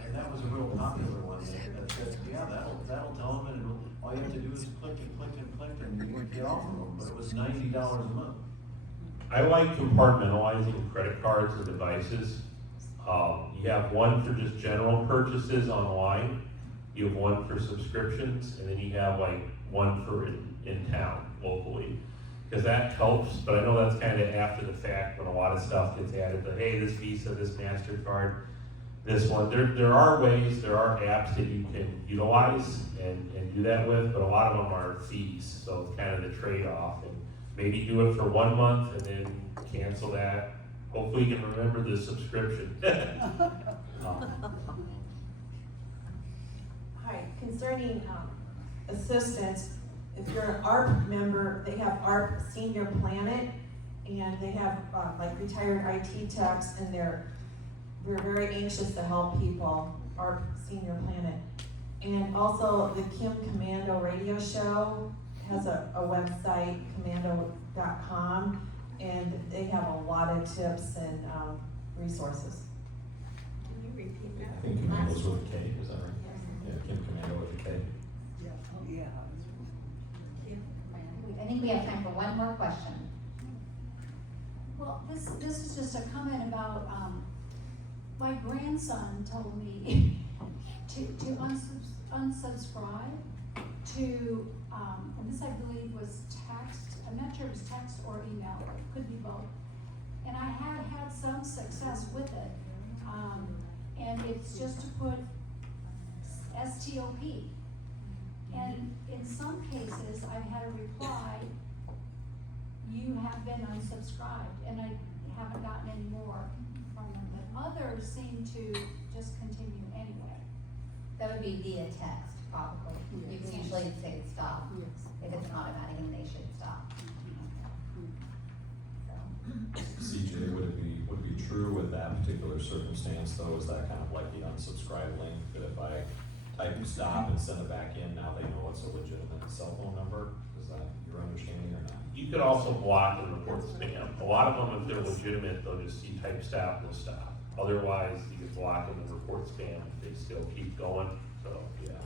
And that was a real popular one that said, yeah, that'll tell them, and all you have to do is click and click and click, and you can get off of them. But it was $90 a month. I like compartmentalizing credit cards and devices. You have one for just general purchases online, you have one for subscriptions, and then you have like one for in town, locally. Because that helps, but I know that's kind of after the fact when a lot of stuff gets added, that hey, this Visa, this MasterCard, this one. There are ways, there are apps that you can utilize and do that with, but a lot of them are fees, so it's kind of the trade-off. And maybe do it for 1 month and then cancel that. Hopefully you can remember the subscription. How Hi, concerning, assistance, if you're an ARP member, they have ARP Senior Planet, and they have, like retired IT techs, and we're very anxious to help people, ARP Senior Planet. And also, the Kim Commando radio show has a website, commando.com, and they have a lot of tips and, resources. Can you repeat that? I think Commando's with a K, is that right? Yeah, Kim Commando with a K. Yeah. I think we have time for one more question. Well, this is just a comment about, my grandson told me to unsubscribe to, and this I believe was text, I'm not sure it was text or email, it could be both. And I had some success with it, and it's just to put STOP. And in some cases, I've had a reply, you have been unsubscribed, and I haven't gotten any more from them, but others seem to just continue anyway. That would be via text, probably. You can usually say stop. If it's an automatic, and they should stop. So. CJ, would it be true with that particular circumstance though, is that kind of like the unsubscribe link, that if I type stop and send it back in, now they know it's a legitimate cell phone number? Is that your understanding or not? You could also block and report spam. A lot of them, if they're legitimate, they'll just see type stop, they'll stop. Otherwise, you can block them and report spam if they still keep going, so, yeah.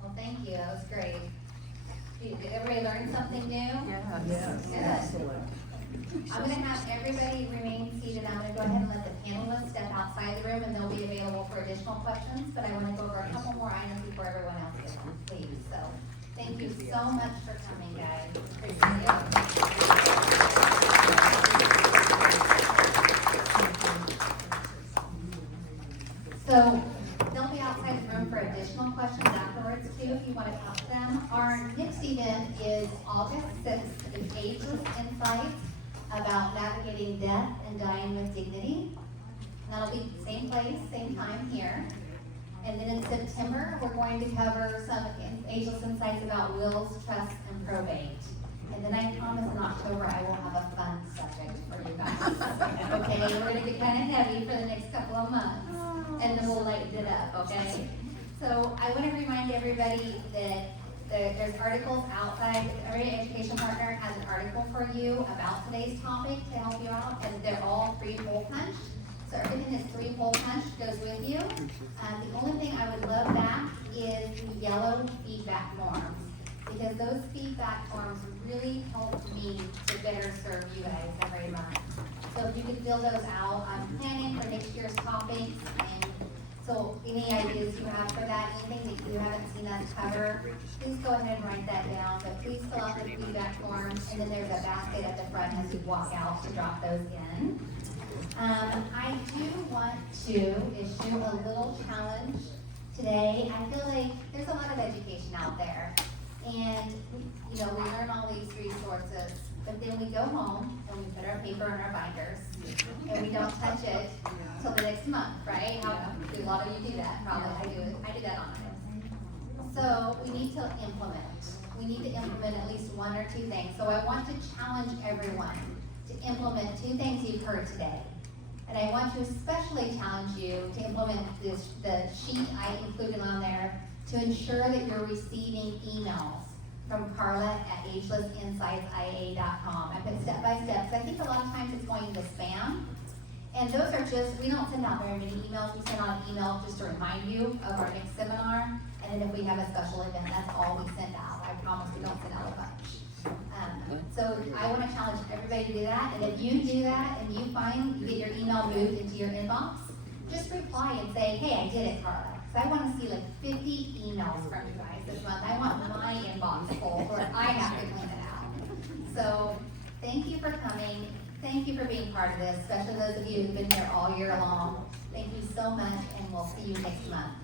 Well, thank you, that was great. Did everybody learn something new? Yeah. Good. I'm gonna have everybody remain seated. I'm gonna go ahead and let the panelists step outside the room, and they'll be available for additional questions, but I wanna go over a couple more items before everyone else gets on, please. So, thank you so much for coming, guys. Appreciate it. So, they'll be outside the room for additional questions afterwards too, if you wanna talk to them. Our next event is August 6th, it's Ageless Insights about navigating death and dying with dignity. And that'll be same place, same time here. And then in September, we're going to cover some Ageless Insights about wills, trusts, and probate. And then I promise in October, I will have a fun subject for you guys. Okay, we're gonna get kind of heavy for the next couple of months, and then we'll lighten it up, okay? So I want to remind everybody that there's articles outside. Every education partner has an article for you about today's topic to help you out, and they're all 3-hole punched. So everything that's 3-hole punched goes with you. The only thing I would love back is the yellow feedback forms, because those feedback forms really help me to better serve you guys every month. So if you could fill those out, I'm planning for next year's topics, and so any ideas you have for that, anything that you haven't seen us cover, please go ahead and write that down, but please fill out the feedback forms, and then there's a basket at the front as you walk out to drop those in. I do want to issue a little challenge today. I feel like there's a lot of education out there, and we learn all these resources, but then we go home and we put our paper in our binders, and we don't touch it till the next month, right? A lot of you do that, probably. I do that on items. So we need to implement. We need to implement at least 1 or 2 things. So I want to challenge everyone to implement 2 things you've heard today. And I want to especially challenge you to implement the sheet I included on there to ensure that you're receiving emails from Carla at agelessinsightsia.com. I put step by step, because I think a lot of times it's going to spam. And those are just, we don't send out very many emails. We send out an email just to remind you of our next seminar. And then if we have a special event, that's all we send out. I promise we don't send out a bunch. So I want to challenge everybody to do that. And if you do that and you find you get your email moved into your inbox, just reply and say, hey, I did it, Carla. Because I want to see like 50 emails from you guys this month. I want my inbox full where I have to clean it out. So thank you for coming. Thank you for being part of this, especially those of you who've been here all year long. Thank you so much, and we'll see you next month.